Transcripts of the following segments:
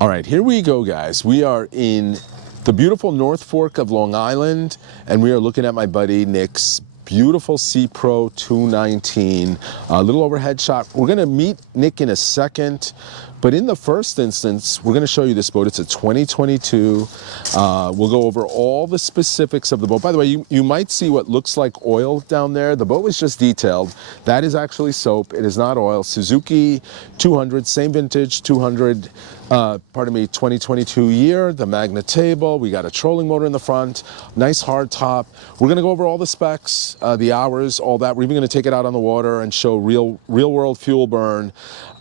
All right, here we go, guys. We are in the beautiful North Fork of Long Island, and we are looking at my buddy Nick's beautiful Sea Pro 219, a little overhead shot. We're gonna meet Nick in a second, but in the first instance, we're gonna show you this boat. It's a 2022. We'll go over all the specifics of the boat. By the way, you might see what looks like oil down there. The boat was just detailed. That is actually soap. It is not oil. Suzuki 200, same vintage, 200, 2022 year, the Magna table. We got a trolling motor in the front, nice hard top. We're gonna go over all the specs, the hours, all that. We're even gonna take it out on the water and show real world fuel burn.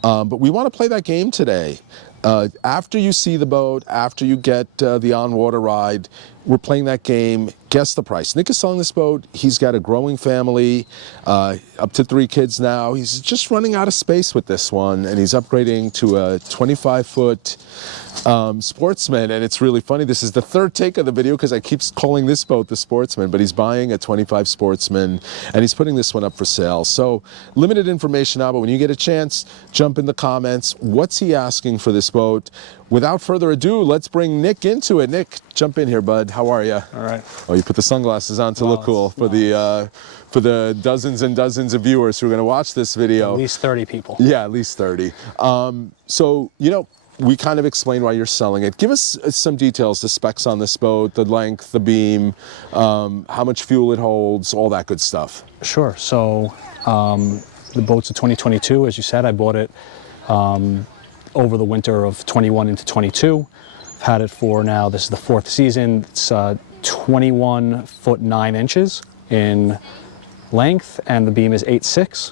But we wanna play that game today. After you see the boat, after you get the on-water ride, we're playing that game. Guess the price. Nick is selling this boat. He's got a growing family, up to 3 kids now. He's just running out of space with this one, and he's upgrading to a 25-foot Sportsman. And it's really funny. This is the third take of the video because I keep calling this boat the Sportsman, but he's buying a 25 Sportsman, and he's putting this one up for sale. So limited information now, but when you get a chance, jump in the comments. What's he asking for this boat? Without further ado, let's bring Nick into it. Nick, jump in here, bud. How are you? All right. Oh, you put the sunglasses on to look cool for the dozens and dozens of viewers who are going to watch this video. At least 30 people. Yeah, at least 30. So, you know, we kind of explained why you're selling it. Give us some details, the specs on this boat, the length, the beam, how much fuel it holds, all that good stuff. Sure. So the boat's a 2022, as you said. I bought it over the winter of 21 into 22. I've had it for now, this is the 4th season. It's 21 foot 9 inches in length, and the beam is 8.6.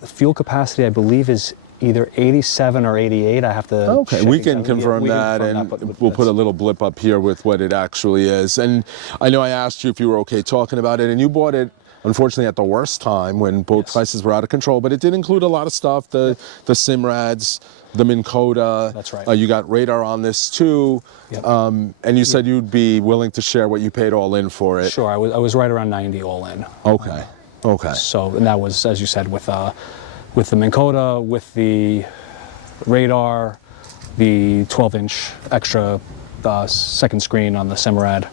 The fuel capacity, I believe, is either 87 or 88. I have to Okay, we can confirm that, and we'll put a little blip up here with what it actually is. And I know I asked you if you were okay talking about it, and you bought it unfortunately at the worst time when boat prices were out of control, but it did include a lot of stuff, the Simrads, the Minn Kota. That's right. You got radar on this too. Yep. And you said you'd be willing to share what you paid all in for it. Sure, I was right around 90 all in. Okay, okay. So, and that was, as you said, with the Minn Kota, with the radar, the 12-inch extra second screen on the Simrad,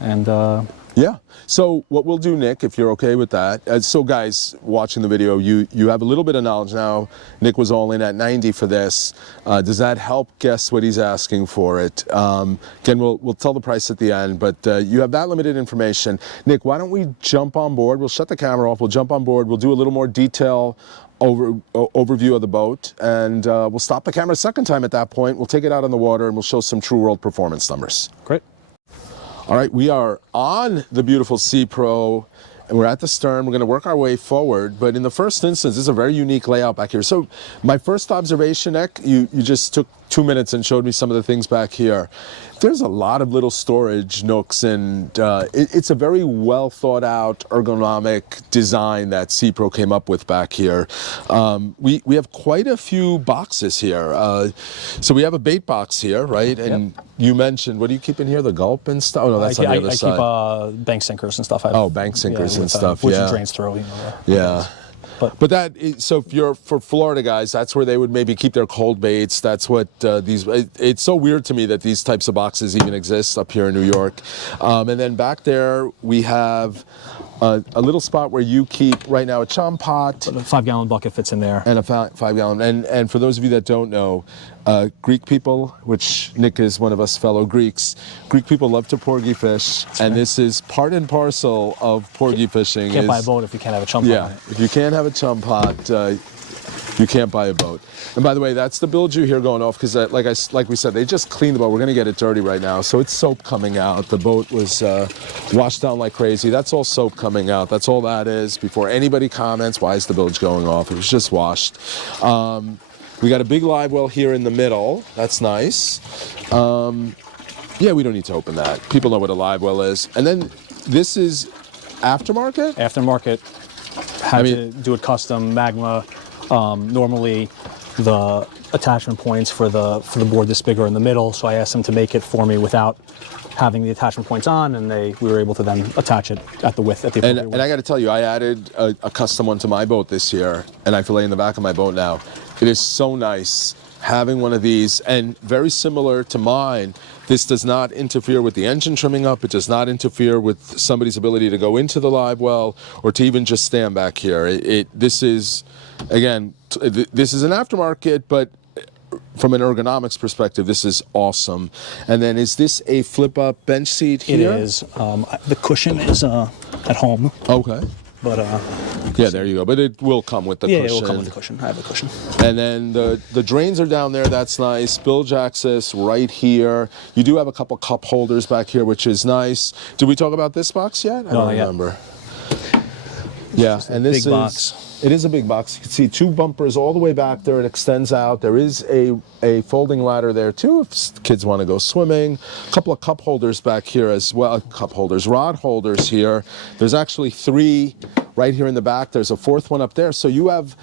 and yeah. So what we'll do, Nick, if you're okay with that. So guys watching the video, you have a little bit of knowledge now. Nick was all in at 90 for this. Does that help guess what he's asking for it? Again, we'll tell the price at the end, but you have that limited information. Nick, why don't we jump on board? We'll shut the camera off. We'll jump on board. We'll do a little more detail overview of the boat, and we'll stop the camera a second time at that point. We'll take it out on the water, and we'll show some true world performance numbers. Great. All right, we are on the beautiful Sea Pro, and we're at the stern. We're going to work our way forward, but in the first instance, this is a very unique layout back here. So my first observation, Nick, you just took 2 minutes and showed me some of the things back here. There's a lot of little storage nooks, and it's a very well thought out ergonomic design that Sea Pro came up with back here. We have quite a few boxes here. So we have a bait box here, right? And you mentioned, what do you keep in here? The gulp and stuff? Oh no, that's on the other side. I keep bank sinkers and stuff. Bank sinkers and stuff, which it drains through. You know, yeah. But that is, so if you're for Florida guys, that's where they would maybe keep their cold baits. That's what it's so weird to me that these types of boxes even exist up here in New York. And then back there we have a little spot where you keep right now a chum pot. A 5-gallon bucket fits in there. And a 5-gallon. And for those of you that don't know, Greek people, which Nick is one of us fellow Greeks, Greek people love to porgy fish, and this is part and parcel of porgy fishing. Can't buy a boat if you can't have a chum pot. Yeah, if you can't have a chum pot, you can't buy a boat. And by the way, that's the bilge you hear going off, because like we said, they just cleaned the boat. We're going to get it dirty right now, so it's soap coming out. The boat was washed down like crazy. That's all soap coming out. That's all that is. Before anybody comments, why is the bilge going off? It was just washed. We got a big live well here in the middle. That's nice. Yeah, we don't need to open that. People know what a live well is. And then this is aftermarket? Aftermarket. Had to do it custom, Magma. Normally the attachment points for the board this big are in the middle, so I asked them to make it for me without having the attachment points on, and we were able to then attach it at the width. And I got to tell you, I added a custom one to my boat this year, and I fillet in the back of my boat now. It is so nice having one of these, and very similar to mine, this does not interfere with the engine trimming up. It does not interfere with somebody's ability to go into the live well or to even just stand back here. This is, again, this is an aftermarket, but from an ergonomics perspective, this is awesome. And then is this a flip-up bench seat here? It is. The cushion is at home. Okay. But yeah, there you go. But it will come with the cushion. Yeah, it will come with the cushion. I have the cushion. And then the drains are down there. That's nice. Bilge access right here. You do have a couple cup holders back here, which is nice. Did we talk about this box yet? I don't remember. Yeah, and this big box. It is a big box. You can see two bumpers all the way back there. It extends out. There is a folding ladder there too if kids want to go swimming. A couple of cup holders back here as well. Cup holders, rod holders here. There's actually 3 right here in the back. There's a 4th one up there. So you have,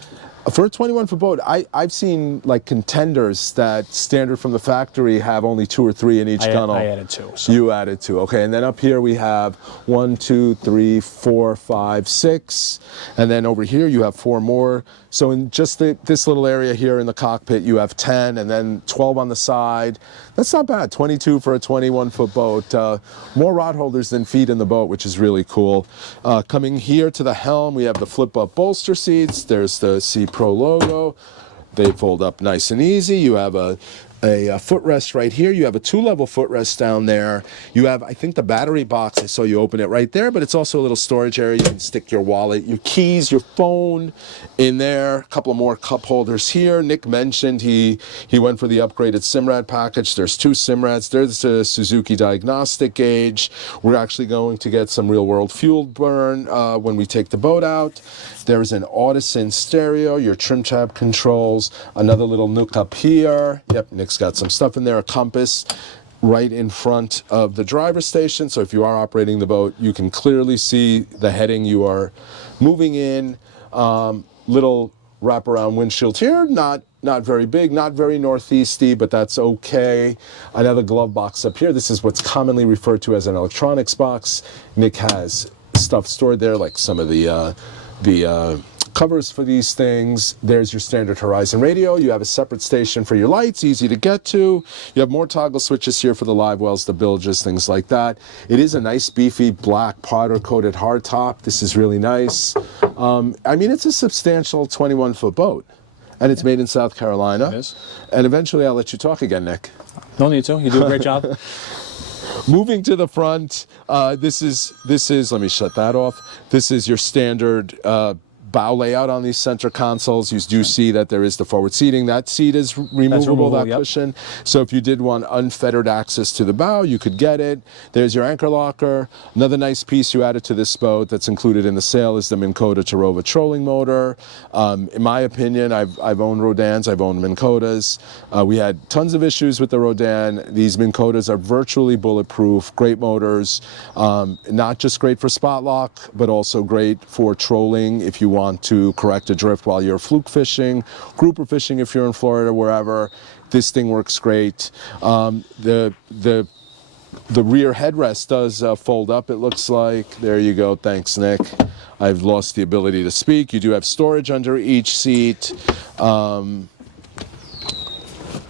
for a 21-foot boat, I've seen like contenders that standard from the factory have only 2 or 3 in each gunnel. I added 2. So. You added 2, okay. And then up here we have 1, 2, 3, 4, 5, 6. And then over here you have 4 more. So in just this little area here in the cockpit, you have 10 and then 12 on the side. That's not bad, 22 for a 21-foot boat. More rod holders than feet in the boat, which is really cool. Coming here to the helm, we have the flip-up bolster seats. There's the C Pro logo. They fold up nice and easy. You have a footrest right here. You have a 2-level footrest down there. You have, I think, the battery box. I saw you open it right there, but it's also a little storage area. You can stick your wallet, your keys, your phone in there. A couple of more cup holders here. Nick mentioned he went for the upgraded Simrad package. There's 2 Simrads. There's the Suzuki diagnostic gauge. We're actually going to get some real-world fuel burn when we take the boat out. There's an Audison stereo, your trim tab controls, another little nook up here. Yep, Nick's got some stuff in there, a compass right in front of the driver's station. So if you are operating the boat, you can clearly see the heading you are moving in. Little wraparound windshield here, not very big, not very northeasty, but that's okay. Another glove box up here. This is what's commonly referred to as an electronics box. Nick has stuff stored there, like some of the covers for these things. There's your standard Horizon radio. You have a separate station for your lights, easy to get to. You have more toggle switches here for the live wells, the bilges, things like that. It is a nice beefy black powder coated hardtop. This is really nice. I mean, it's a substantial 21-foot boat, and it's made in South Carolina. It is. And eventually I'll let you talk again, Nick. Don't need to. You do a great job. Moving to the front, this is, let me shut that off. This is your standard bow layout on these center consoles. You do see that there is the forward seating. That seat is removable, that cushion. So if you did want unfettered access to the bow, you could get it. There's your anchor locker. Another nice piece you added to this boat that's included in the sale is the Minn Kota Trolling Motor. In my opinion, I've owned Rodans, I've owned Minn Kotas. We had tons of issues with the Rodan. These Minn Kotas are virtually bulletproof, great motors, not just great for spot lock, but also great for trolling if you want to correct a drift while you're fluke fishing, grouper fishing if you're in Florida, wherever. This thing works great. The rear headrest does fold up, it looks like. There you go. Thanks, Nick. I've lost the ability to speak. You do have storage under each seat.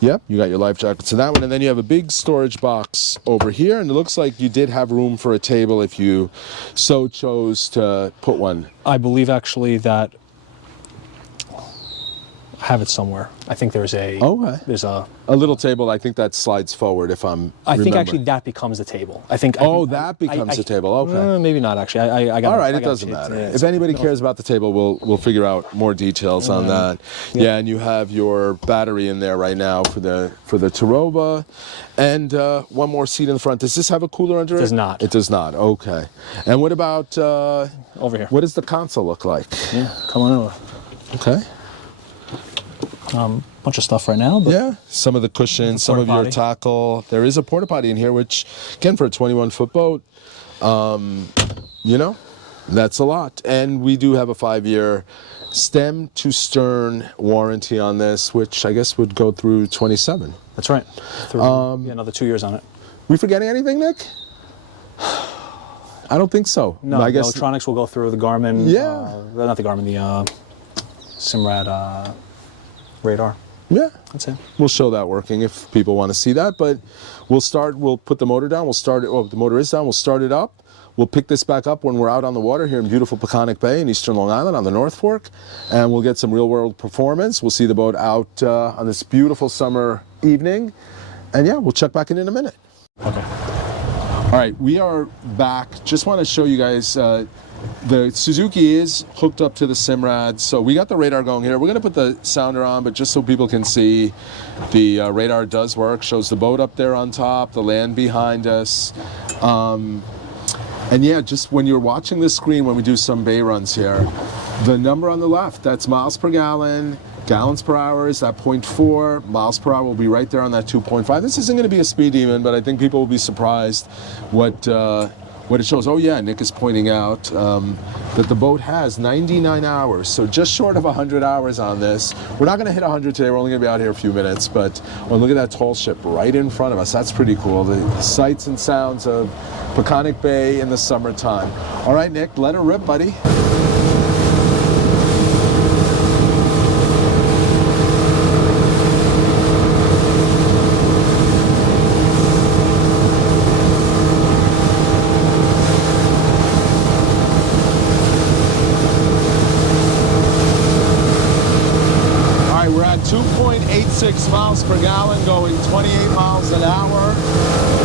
Yep, you got your life jackets in that one, and then you have a big storage box over here, and it looks like you did have room for a table if you so chose to put one. I believe actually that I have it somewhere. I think there's a a little table. I think that slides forward if I'm think actually that becomes the table. That becomes the table. Okay. Maybe not actually. I got. All right, it doesn't matter. If anybody cares about the table, we'll figure out more details on that. Yeah, and you have your battery in there right now for the Tarova, and one more seat in the front. Does this have a cooler under it? It does not. It does not. Okay. And what about over here? What does the console look like? Yeah, come on over. Okay. Bunch of stuff right now. But yeah, some of the cushions, some of your tackle. There is a porta potty in here, which, again, for a 21-foot boat, you know, that's a lot. And we do have a 5-year stem to stern warranty on this, which I guess would go through 27. That's right. Another 2 years on it. We forgetting anything, Nick? I don't think so. No, I guess the electronics will go through the Garmin. Yeah. Not the Garmin, the Simrad radar. Yeah, That's it. we'll show that working if people want to see that, but we'll put the motor down, we'll start it, the motor is down, we'll start it up. We'll pick this back up when we're out on the water here in beautiful Peconic Bay in eastern Long Island on the North Fork, and we'll get some real world performance. We'll see the boat out on this beautiful summer evening, and yeah, we'll check back in a minute. Okay. All right, we are back. Just want to show you guys, the Suzuki is hooked up to the Simrad, so we got the radar going here. We're going to put the sounder on, but just so people can see, the radar does work, shows the boat up there on top, the land behind us. And yeah, just when you're watching this screen, when we do some bay runs here, the number on the left, that's miles per gallon. Gallons per hour is that 0.4. Miles per hour will be right there on that 2.5. This isn't going to be a speed demon, but I think people will be surprised what it shows. Oh yeah, Nick is pointing out that the boat has 99 hours, so just short of 100 hours on this. We're not going to hit 100 today. We're only going to be out here a few minutes, but look at that tall ship right in front of us. That's pretty cool. The sights and sounds of Peconic Bay in the summertime. All right, Nick, let her rip, buddy. We're at 2.86 miles per gallon, going 28 miles an hour.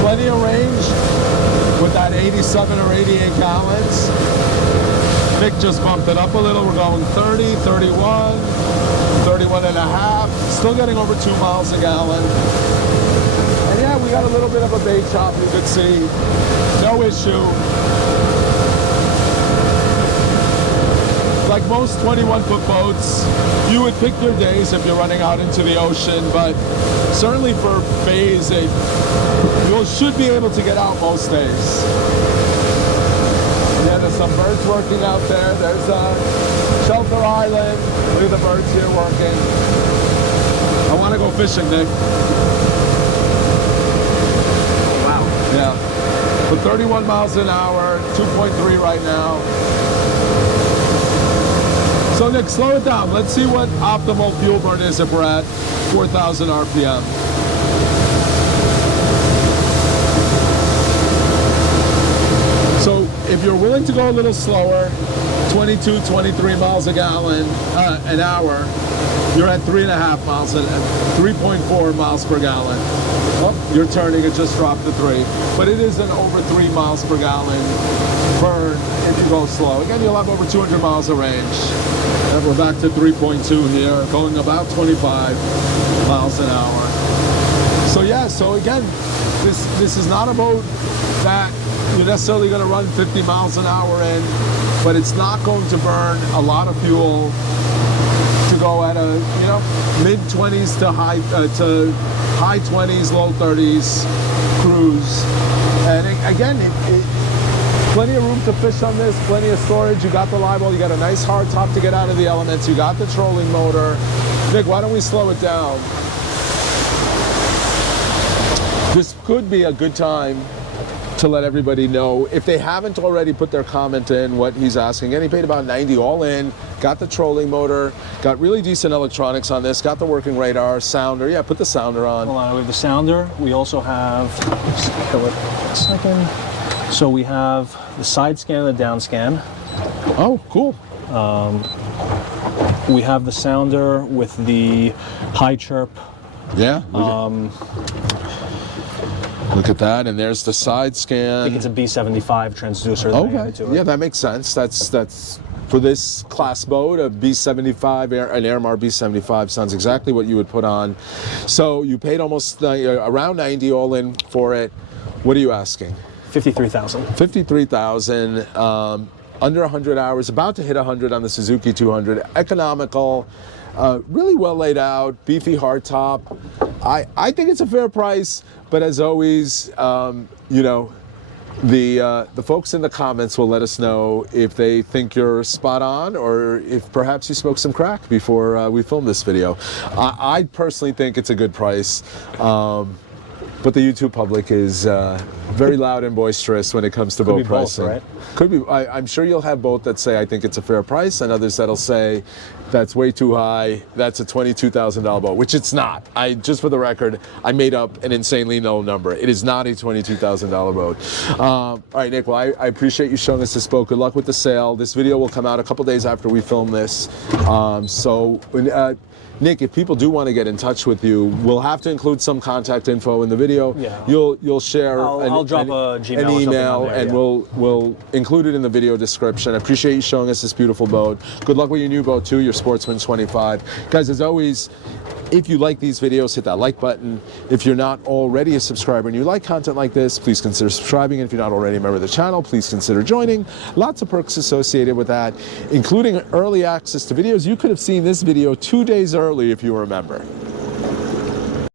Plenty of range with that 87 or 88 gallons. Nick just bumped it up a little. We're going 30, 31, 31 and a half. Still getting over 2 miles a gallon. And yeah, we got a little bit of a bay chop, you could see. No issue. Like most 21-foot boats, you would pick your days if you're running out into the ocean, but certainly for bays, you should be able to get out most days. Yeah, there's some birds working out there. There's Shelter Island. Look at the birds here working. I want to go fishing, Nick. Wow. Yeah. For 31 miles an hour, 2.3 right now. So Nick, slow it down. Let's see what optimal fuel burn is if we're at 4,000 RPM. So if you're willing to go a little slower, 22, 23 miles a gallon, an hour, you're at 3.5 miles, 3.4 miles per gallon. Oh, you're turning, it just dropped to 3. But it is an over 3 miles per gallon burn if you go slow. Again, you'll have over 200 miles of range. And we're back to 3.2 here, going about 25 miles an hour. So yeah, so again, this is not a boat that you're necessarily going to run 50 miles an hour in, but it's not going to burn a lot of fuel to go at a, you know, mid-20s to high 20s, low 30s cruise. And again, plenty of room to fish on this, plenty of storage. You got the live well, you got a nice hard top to get out of the elements, you got the trolling motor. Nick, why don't we slow it down? This could be a good time to let everybody know, if they haven't already put their comment in, what he's asking. And he paid about 90 all in, got the trolling motor, got really decent electronics on this, got the working radar, sounder. Yeah, put the sounder on. Hold on, we have the sounder. We also have, just a second. So we have the side scan and the down scan. Oh, cool. We have the sounder with the high chirp. Yeah. Look at that, and there's the side scan. I think it's a B75 transducer. Okay, yeah, that makes sense. That's for this class boat, a B75, an Airmar B75 sounds exactly what you would put on. So you paid almost around 90 all in for it. What are you asking? 53,000. 53,000. Under 100 hours, about to hit 100 on the Suzuki 200. Economical, really well laid out, beefy hardtop. I think it's a fair price, but as always, you know, the folks in the comments will let us know if they think you're spot on or if perhaps you smoked some crack before we filmed this video. I personally think it's a good price. but the YouTube public is very loud and boisterous when it comes to boat be both, pricing. right? Could be. I'm sure you'll have both that say I think it's a fair price, and others that'll say that's way too high. That's a $22,000 boat, which it's not. Just for the record, I made up an insanely low number. It is not a $22,000 boat. All right, Nick. Well, I appreciate you showing us this boat. Good luck with the sale. This video will come out a couple days after we film this. Nick, if people do want to get in touch with you, we'll have to include some contact info in the video. Yeah. You'll share I'll drop a Gmail an or something email, on there, and yeah. we'll include it in the video description. I appreciate you showing us this beautiful boat. Good luck with your new boat too, your Sportsman 25. Guys, as always, if you like these videos, hit that like button. If you're not already a subscriber and you like content like this, please consider subscribing. And if you're not already a member of the channel, please consider joining. Lots of perks associated with that, including early access to videos. You could have seen this video 2 days early if you were a member.